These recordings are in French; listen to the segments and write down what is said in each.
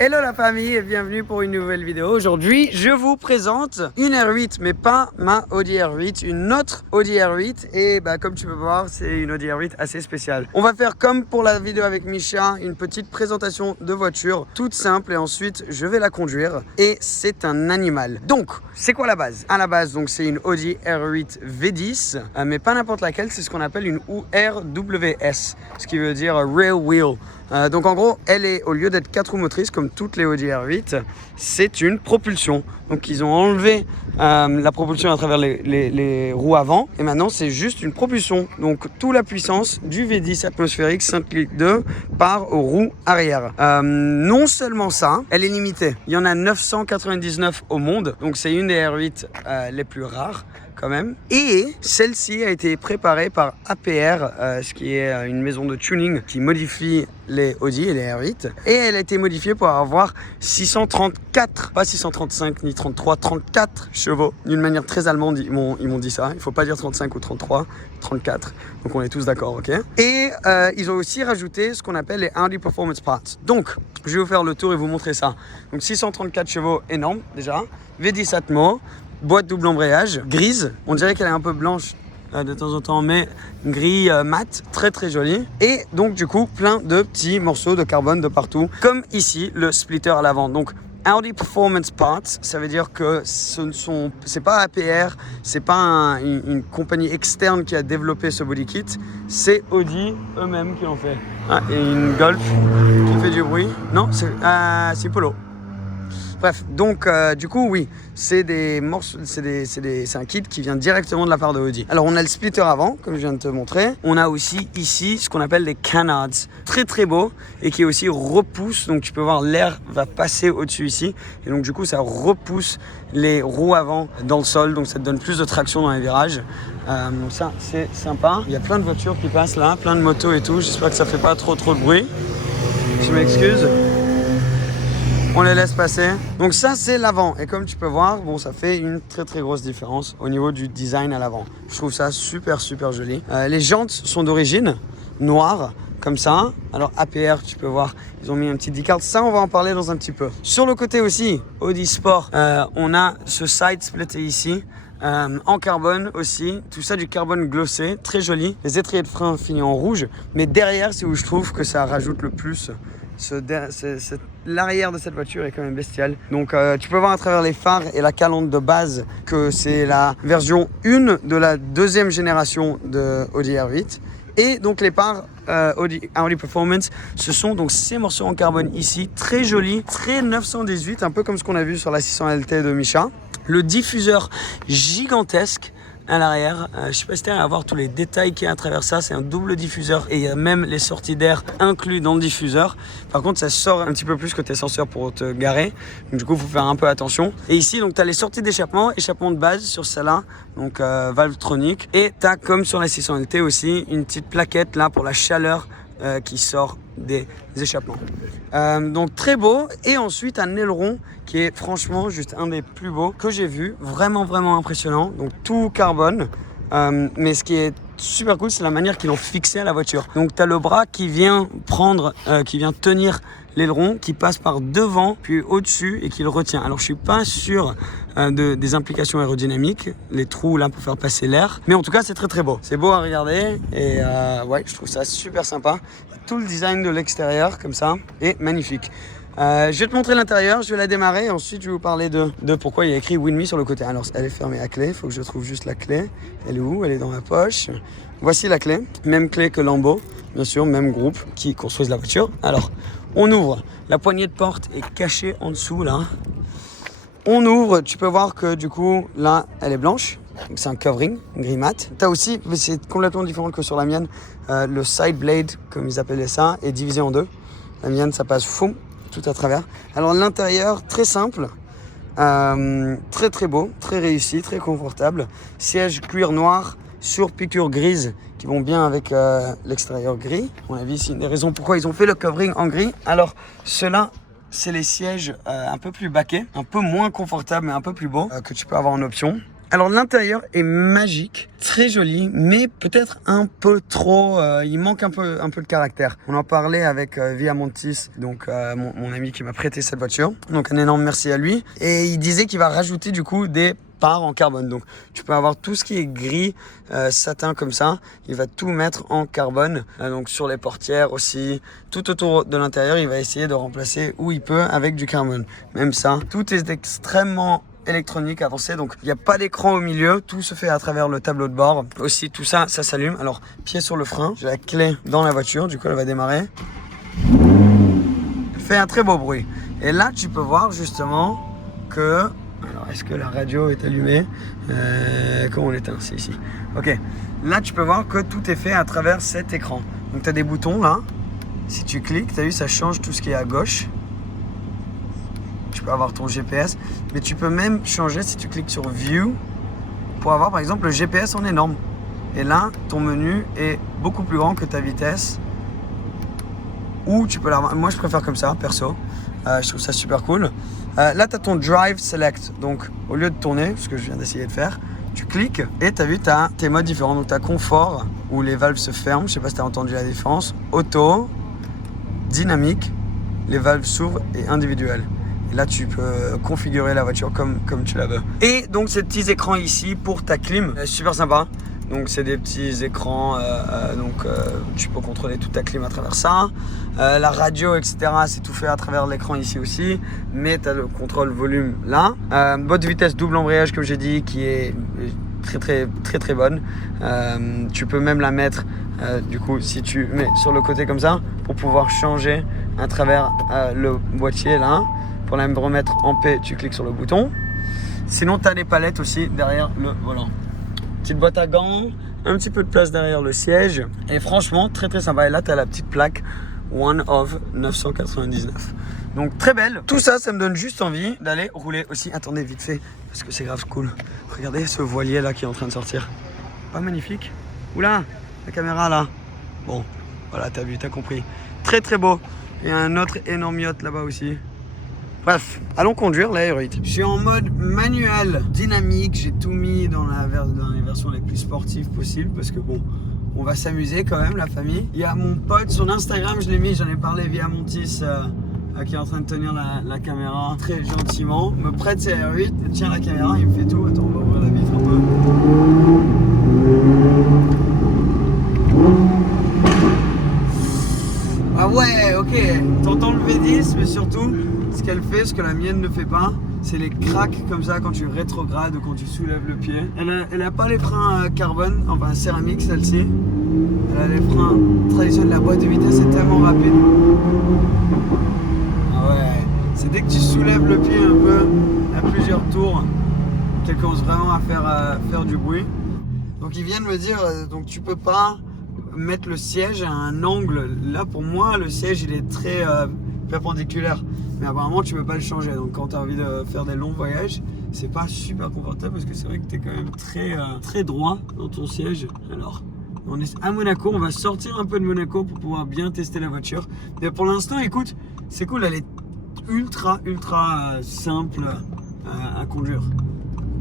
Hello la famille et bienvenue pour une nouvelle vidéo. Aujourd'hui, je vous présente une R8, mais pas ma Audi R8, une autre Audi R8. Et comme tu peux voir, c'est une Audi R8 assez spéciale. On va faire comme pour la vidéo avec Misha, une petite présentation de voiture, toute simple, et ensuite je vais la conduire. Et c'est un animal. Donc, c'est quoi la base? À la base, donc c'est une Audi R8 V10, mais pas n'importe laquelle, c'est ce qu'on appelle une URWS, ce qui veut dire Rear Wheel. Donc en gros, elle est, au lieu d'être 4 roues motrices comme toutes les Audi R8, c'est une propulsion. Donc ils ont enlevé la propulsion à travers les roues avant et maintenant c'est juste une propulsion. Donc toute la puissance du V10 atmosphérique 5 litres 2 part aux roues arrière. Non seulement ça, elle est limitée. Il y en a 999 au monde, donc c'est une des R8 les plus rares quand même. Et celle-ci a été préparée par APR, ce qui est une maison de tuning qui modifie les Audi et les R8. Et elle a été modifiée pour avoir 634, pas 635 ni 33, 34 chevaux. D'une manière très allemande, ils m'ont dit ça. Il ne faut pas dire 35 ou 33, 34. Donc on est tous d'accord, ok? Et ils ont aussi rajouté ce qu'on appelle les Audi Performance Parts. Donc, je vais vous faire le tour et vous montrer ça. Donc 634 chevaux, énorme déjà. V10 Atmo. Boîte double embrayage, grise, on dirait qu'elle est un peu blanche de temps en temps, mais gris mat, très très jolie. Et donc du coup, plein de petits morceaux de carbone de partout, comme ici, le splitter à l'avant. Donc Audi Performance Parts, ça veut dire que c'est pas APR, c'est pas une compagnie externe qui a développé ce body kit, c'est Audi eux-mêmes qui l'ont fait. Ah, et une Golf qui fait du bruit. Non, c'est Polo. Bref, donc du coup oui, c'est des morceaux, c'est un kit qui vient directement de la part de Audi. Alors on a le splitter avant, comme je viens de te montrer. On a aussi ici ce qu'on appelle les canards, très très beau et qui aussi repousse. Donc tu peux voir l'air va passer au-dessus ici et donc du coup ça repousse les roues avant dans le sol, donc ça te donne plus de traction dans les virages. Donc ça c'est sympa. Il y a plein de voitures qui passent là, plein de motos et tout. J'espère que ça fait pas trop de bruit. Je m'excuse. On les laisse passer. Donc ça c'est l'avant et comme tu peux voir, bon ça fait une très très grosse différence au niveau du design à l'avant. Je trouve ça super joli. Les jantes sont d'origine noires comme ça. Alors APR, tu peux voir, ils ont mis un petit decal. Ça on va en parler dans un petit peu. Sur le côté aussi, Audi Sport, on a ce side splitter ici. En carbone aussi, tout ça du carbone glossé, très joli. Les étriers de frein finis en rouge, mais derrière c'est où je trouve que ça rajoute le plus. L'arrière de cette voiture est quand même bestial. Donc tu peux voir à travers les phares et la calandre de base que c'est la version 1 de la deuxième génération de Audi R8. Et donc les phares Audi Performance, ce sont donc ces morceaux en carbone ici, très jolis, très 918, un peu comme ce qu'on a vu sur la 600 LT de Misha. Le diffuseur gigantesque à l'arrière, je sais pas si tu à voir tous les détails qu'il y a à travers ça, c'est un double diffuseur et il y a même les sorties d'air inclus dans le diffuseur. Par contre ça sort un petit peu plus que tes senseurs pour te garer, donc du coup il faut faire un peu attention. Et ici donc tu as les sorties d'échappement, échappement de base sur celle-là, donc Valvetronic, et tu as comme sur la 600 LT aussi une petite plaquette là pour la chaleur qui sort des échappements. Donc très beau, et ensuite un aileron qui est franchement juste un des plus beaux que j'ai vu, vraiment impressionnant, donc tout carbone, mais ce qui est super cool c'est la manière qu'ils l'ont fixé à la voiture. Donc tu as le bras qui vient prendre, qui vient tenir l'aileron, qui passe par devant puis au-dessus et qui le retient. Alors je suis pas sûr des implications aérodynamiques, les trous là pour faire passer l'air, mais en tout cas c'est très beau, c'est beau à regarder et ouais, je trouve ça super sympa. Tout le design de l'extérieur comme ça est magnifique. Je vais te montrer l'intérieur, je vais la démarrer et ensuite je vais vous parler de pourquoi il y a écrit Winme sur le côté. Alors elle est fermée à clé, il faut que je trouve juste la clé. Elle est où? Elle est dans ma poche. Voici la clé, même clé que Lambo, bien sûr, même groupe qui construisent la voiture. Alors on ouvre, la poignée de porte est cachée en dessous là. On ouvre, tu peux voir que du coup là elle est blanche. Donc c'est un covering, gris mat. Tu as aussi, mais c'est complètement différent que sur la mienne, le side blade, comme ils appelaient ça, est divisé en deux. La mienne, ça passe foum, tout à travers. Alors l'intérieur, très simple, très beau, très réussi, très confortable. Siège cuir noir sur piqûre grise qui vont bien avec l'extérieur gris. On a vu ici une des raisons pourquoi ils ont fait le covering en gris. Alors ceux-là, c'est les sièges un peu plus baquets, un peu moins confortables mais un peu plus beaux que tu peux avoir en option. Alors l'intérieur est magique, très joli, mais peut-être un peu trop, il manque un peu de caractère. On en parlait avec Viamontis, donc mon ami qui m'a prêté cette voiture. Donc un énorme merci à lui. Et il disait qu'il va rajouter du coup des parts en carbone. Donc tu peux avoir tout ce qui est gris, satin comme ça. Il va tout mettre en carbone. Donc sur les portières aussi, tout autour de l'intérieur, il va essayer de remplacer où il peut avec du carbone. Même ça, tout est extrêmement électronique avancée, donc il n'y a pas d'écran au milieu, tout se fait à travers le tableau de bord. Aussi tout ça, ça s'allume. Alors pied sur le frein, j'ai la clé dans la voiture, du coup elle va démarrer. Elle fait un très beau bruit. Et là tu peux voir justement que... Alors est-ce que la radio est allumée? Comment on l'éteint? C'est ici. Ok, là tu peux voir que tout est fait à travers cet écran. Donc tu as des boutons là, si tu cliques, tu as vu, ça change tout ce qui est à gauche. Tu peux avoir ton GPS, mais tu peux même changer si tu cliques sur View pour avoir par exemple le GPS en énorme. Et là, ton menu est beaucoup plus grand que ta vitesse. Ou tu peux l'avoir. Moi, je préfère comme ça, perso. Je trouve ça super cool. Là, tu as ton Drive Select. Donc, au lieu de tourner, ce que je viens d'essayer de faire, tu cliques et tu as vu, tu as tes modes différents. Donc, tu as confort, où les valves se ferment. Je sais pas si tu as entendu la différence. Auto, dynamique, les valves s'ouvrent et individuel. Et là, tu peux configurer la voiture comme tu la veux. Et donc, ces petits écrans ici pour ta clim, super sympa. Donc, c'est des petits écrans, tu peux contrôler toute ta clim à travers ça. La radio, etc., c'est tout fait à travers l'écran ici aussi. Mais tu as le contrôle volume là. Boîte de vitesse double embrayage, comme j'ai dit, qui est très bonne. Tu peux même la mettre, du coup, si tu mets sur le côté comme ça, pour pouvoir changer à travers le boîtier là. Pour la remettre en paix, tu cliques sur le bouton. Sinon, tu as les palettes aussi derrière le volant. Petite boîte à gants, un petit peu de place derrière le siège. Et franchement, très sympa. Et là, tu as la petite plaque One of 999. Donc, très belle. Tout ça, ça me donne juste envie d'aller rouler aussi. Attendez, vite fait, parce que c'est grave cool. Regardez ce voilier là qui est en train de sortir. Pas magnifique? Oula, la caméra là. Bon, voilà, t'as vu, t'as compris. Très beau. Il y a un autre énorme yacht là-bas aussi. Bref, allons conduire la R8. Je suis en mode manuel, dynamique. J'ai tout mis dans les versions les plus sportives possibles parce que bon, on va s'amuser quand même, la famille. Il y a mon pote, son Instagram, je l'ai mis, j'en ai parlé via Montis, qui est en train de tenir la caméra très gentiment. Me prête ses R8, tient la caméra, il me fait tout. Attends, on va ouvrir la vitre un peu. Ah ouais, ok, t'entends le V10, mais surtout, ce qu'elle fait, ce que la mienne ne fait pas, c'est les cracks comme ça quand tu rétrogrades ou quand tu soulèves le pied. Elle a pas les freins carbone, enfin céramique celle-ci. Elle a les freins traditionnels, la boîte de vitesse est tellement rapide. Ah ouais, c'est dès que tu soulèves le pied un peu, à plusieurs tours, qu'elle commence vraiment à faire du bruit. Donc ils viennent me dire, donc tu peux pas mettre le siège à un angle. Là pour moi le siège il est très perpendiculaire, mais apparemment tu peux pas le changer. Donc quand tu as envie de faire des longs voyages, c'est pas super confortable parce que c'est vrai que tu es quand même très droit dans ton siège. Alors on est à Monaco, on va sortir un peu de Monaco pour pouvoir bien tester la voiture. Mais pour l'instant, écoute, c'est cool, elle est ultra simple à conduire.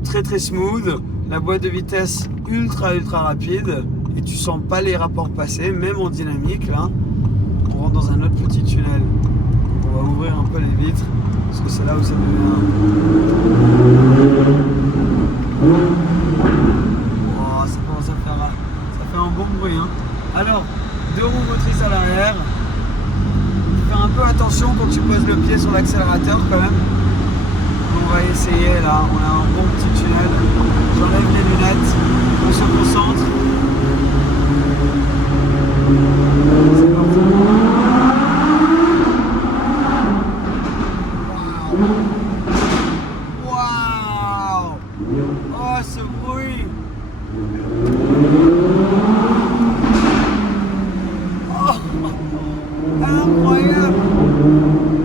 Très smooth, la boîte de vitesse ultra rapide. Et tu sens pas les rapports passer, même en dynamique là. On rentre dans un autre petit tunnel. Donc on va ouvrir un peu les vitres, parce que c'est là où ça devient... Oh, ça commence à faire... Ça fait un bon bruit, hein. Alors, 2 roues motrices à l'arrière. Fais un peu attention quand tu poses le pied sur l'accélérateur quand même. On va essayer là, on a un bon petit tunnel. J'enlève les lunettes, on se concentre. C'est parti. Waouh! Oh, ce bruit! Oh! Incroyable!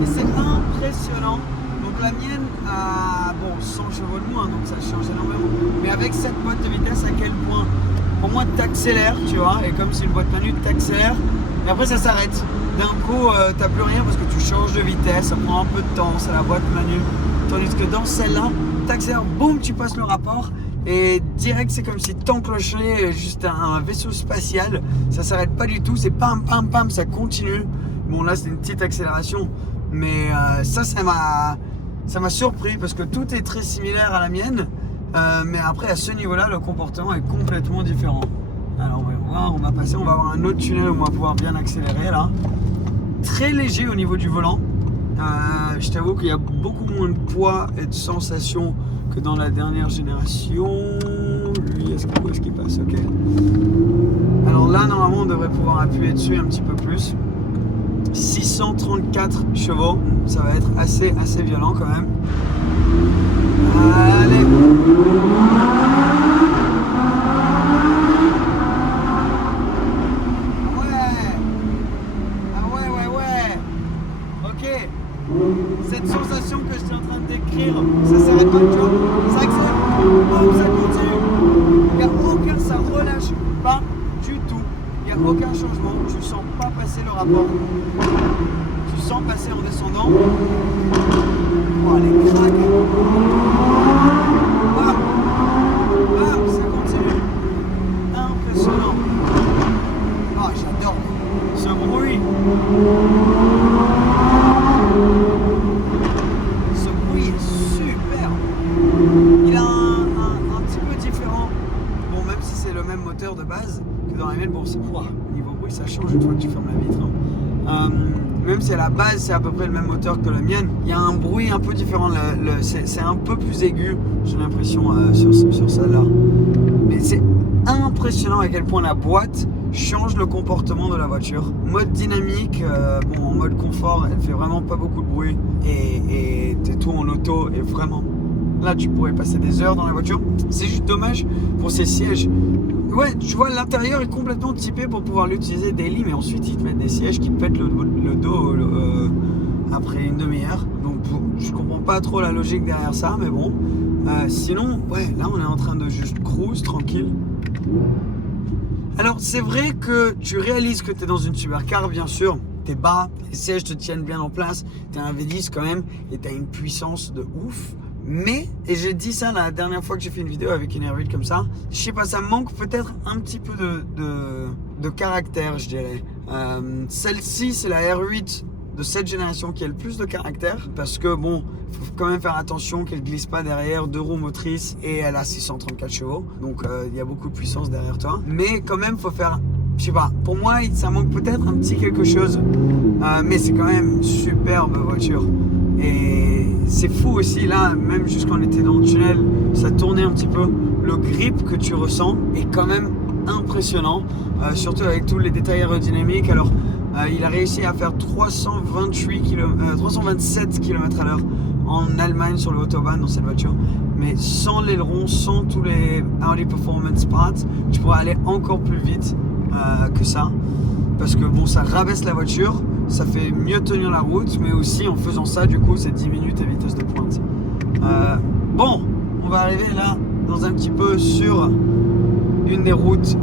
Et c'est impressionnant. Donc la mienne a 100 chevaux de moins, donc ça change énormément. Mais avec cette boîte de vitesse, à quel point? Pour moi, t'accélères, tu vois, et comme c'est une boîte manuelle, t'accélères, et après ça s'arrête. D'un coup, t'as plus rien parce que tu changes de vitesse, ça prend un peu de temps, c'est la boîte manuelle. Tandis que dans celle-là, t'accélères, boum, tu passes le rapport, Et direct, c'est comme si t'enclenchais juste un vaisseau spatial. Ça s'arrête pas du tout, c'est pam pam pam, ça continue. Bon là c'est une petite accélération, mais ça m'a surpris parce que tout est très similaire à la mienne. Mais après à ce niveau-là, le comportement est complètement différent. Alors on va voir, on va passer, on va avoir un autre tunnel où on va pouvoir bien accélérer là. Très léger au niveau du volant. Je t'avoue qu'il y a beaucoup moins de poids et de sensations que dans la dernière génération. Lui, est-ce qu'il passe? Ok. Alors là, normalement, on devrait pouvoir appuyer dessus un petit peu plus. 634 chevaux, ça va être assez violent quand même. Allez. Cette sensation que j'étais en train de décrire, ça s'arrête pas, tu vois, ça accélère, ça continue, ça relâche pas du tout, il n'y a aucun changement, tu sens pas passer le rapport, tu sens passer en descendant, oh les cracks, bam, bam, ça continue, impressionnant, oh j'adore ce bruit. Ce bruit est super. Il a un petit peu différent. Bon, même si c'est le même moteur de base que dans la mienne, bon, c'est quoi? Niveau bruit, ça change une fois que tu fermes la vitre. Même si à la base c'est à peu près le même moteur que la mienne, il y a un bruit un peu différent. C'est un peu plus aigu, j'ai l'impression, sur celle-là. Mais c'est impressionnant à quel point la boîte change le comportement de la voiture. Mode dynamique, bon, en mode confort, elle fait vraiment pas beaucoup de bruit et t'es tout en auto et vraiment là tu pourrais passer des heures dans la voiture. C'est juste dommage pour ces sièges. Ouais, tu vois, l'intérieur est complètement typé pour pouvoir l'utiliser daily, mais ensuite ils te mettent des sièges qui pètent le dos après une demi-heure. Donc je comprends pas trop la logique derrière ça, mais bon. Sinon, ouais, là on est en train de juste cruise tranquille. Alors c'est vrai que tu réalises que tu es dans une supercar, bien sûr, t'es bas, les sièges te tiennent bien en place, tu as un V10 quand même et tu as une puissance de ouf. Mais, et j'ai dit ça la dernière fois que j'ai fait une vidéo avec une R8 comme ça, je sais pas, ça manque peut-être un petit peu de caractère, je dirais. Celle-ci c'est la R8 de cette génération qui a le plus de caractère parce que bon, faut quand même faire attention qu'elle glisse pas derrière, 2 roues motrices et elle a 634 chevaux, donc il y a beaucoup de puissance derrière toi, mais quand même faut faire, je sais pas, pour moi ça manque peut-être un petit quelque chose, mais c'est quand même une superbe voiture et c'est fou aussi là, même jusqu'on était dans le tunnel, ça tournait un petit peu, le grip que tu ressens est quand même impressionnant, surtout avec tous les détails aérodynamiques. Alors il a réussi à faire 327 km à l'heure en Allemagne sur le Autobahn dans cette voiture. Mais sans l'aileron, sans tous les Audi Performance Parts, tu pourrais aller encore plus vite que ça. Parce que bon, ça rabaisse la voiture, ça fait mieux tenir la route, mais aussi en faisant ça, du coup, c'est 10 minutes à vitesse de pointe. Bon, on va arriver là, dans un petit peu sur une des routes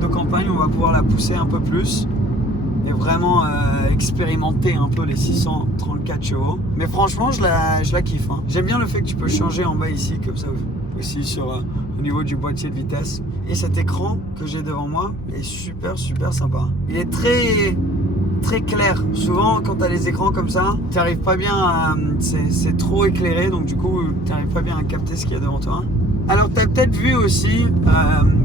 de campagne, on va pouvoir la pousser un peu plus. Et vraiment expérimenter un peu les 634 chevaux. Mais franchement, je la kiffe. Hein. J'aime bien le fait que tu peux changer en bas ici, comme ça aussi sur au niveau du boîtier de vitesse. Et cet écran que j'ai devant moi est super sympa. Il est très clair. Souvent, quand tu as les écrans comme ça, tu n'arrives pas bien à... C'est trop éclairé, donc du coup, tu n'arrives pas bien à capter ce qu'il y a devant toi. Alors, tu as peut-être vu aussi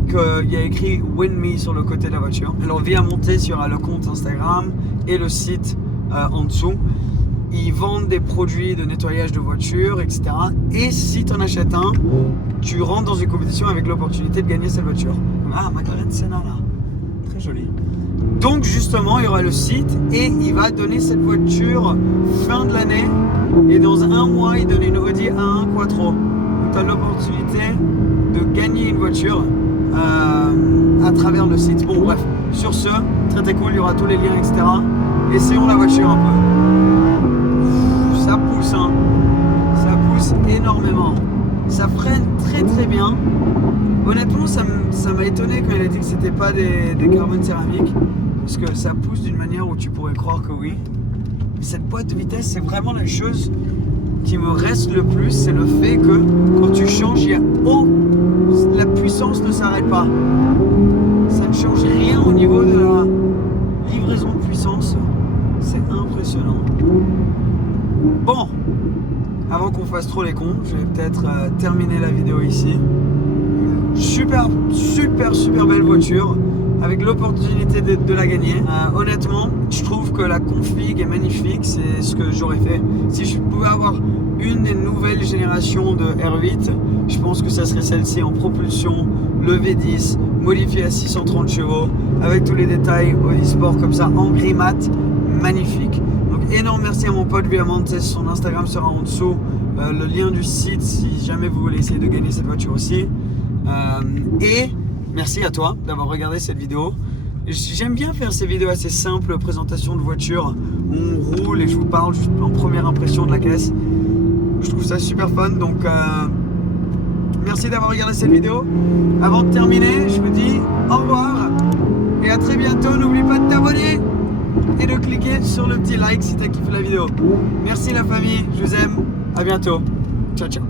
qu'il y a écrit Win Me sur le côté de la voiture. Alors, via monter sur le compte Instagram et le site en dessous. Ils vendent des produits de nettoyage de voiture, etc. Et si tu en achètes un, tu rentres dans une compétition avec l'opportunité de gagner cette voiture. Ah, McLaren Senna là. Très joli. Donc, justement, il y aura le site et il va donner cette voiture fin de l'année. Et dans un mois, il donne une Audi A1 Quattro. Tu as l'opportunité de gagner une voiture à travers le site. Bon bref, sur ce, très cool, il y aura tous les liens, etc. Essayons la voiture un peu. Ça pousse, hein. Ça pousse énormément. Ça freine très bien. Honnêtement, ça m'a étonné quand il a dit que c'était pas des carbone céramique. Parce que ça pousse d'une manière où tu pourrais croire que oui. Mais cette boîte de vitesse, c'est vraiment la chose qui me reste le plus, c'est le fait que quand tu changes, il y a la puissance ne s'arrête pas. Ça ne change rien au niveau de la livraison de puissance. C'est impressionnant. Bon, avant qu'on fasse trop les cons, je vais peut-être terminer la vidéo ici. Une super belle voiture avec l'opportunité de la gagner. Honnêtement, je trouve que la config est magnifique. C'est ce que j'aurais fait. Si je pouvais avoir une des nouvelles générations de R8, je pense que ça serait celle-ci en propulsion, le V10, modifié à 630 chevaux, avec tous les détails Audi Sport comme ça, en gris mat, magnifique. Donc énorme merci à mon pote Viamontes, son Instagram sera en dessous, le lien du site si jamais vous voulez essayer de gagner cette voiture aussi. Et merci à toi d'avoir regardé cette vidéo. J'aime bien faire ces vidéos assez simples, présentation de voiture, où on roule et je vous parle juste en première impression de la caisse. Je trouve ça super fun, donc merci d'avoir regardé cette vidéo. Avant de terminer, je vous dis au revoir et à très bientôt. N'oublie pas de t'abonner et de cliquer sur le petit like si tu as kiffé la vidéo. Merci la famille, je vous aime, à bientôt. Ciao ciao.